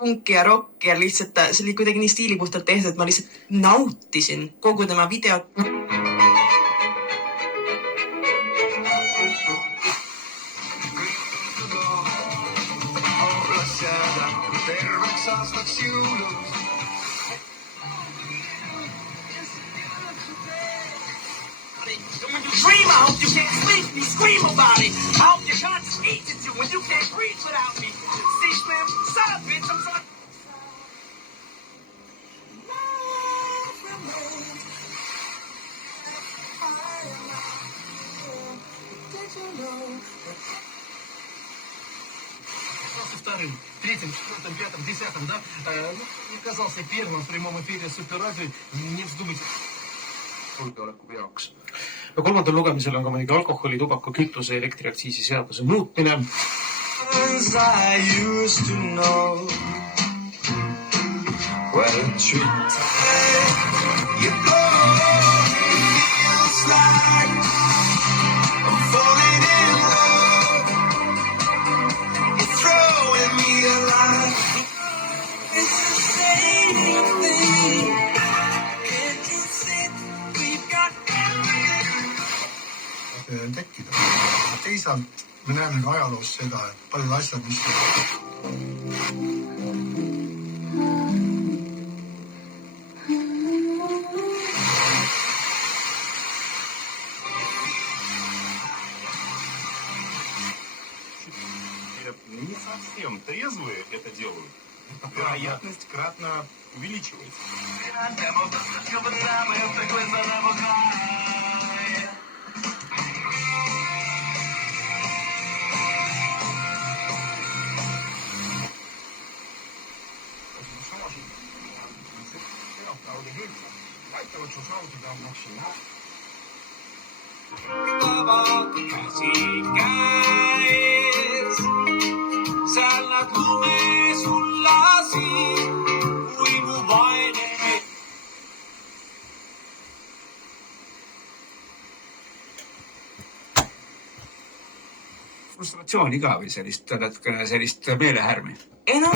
punki ja rocki ja lihtsalt see oli kuidagi nii stiilipuhtalt tehtud, et ma lihtsalt nautisin kogu tema videot. Terveks aastaks jõulus. When you dream, I hope you can't sleep, you scream about it. I hope your conscience eats at you when you can't breathe without me. See, Slim, shut up, bitch, I'm sorry. Вторым, третьим, четвертым, пятым, десятым, да? Не казался первым в прямом эфире Суперрадио. Не вздумайте. Julgeoleku jaoks. Ja kolmandal lugemisel on ka muidugi alkoholi, tubaka, kütuse, elektriaktsiisi seaduse muutmine. I used to know what a treat you go. Feels like I'm falling in love. You're throwing me a line. It's the same thing. Can't you see we've got everything? Tekkida. Teisalt me näeme ka ajaloos seda, et paljud asjad, mis не совсем трезвые это делают. Вероятность кратно увеличивается. Frustratsiooni ka või sellist meelehärmi? Ei no,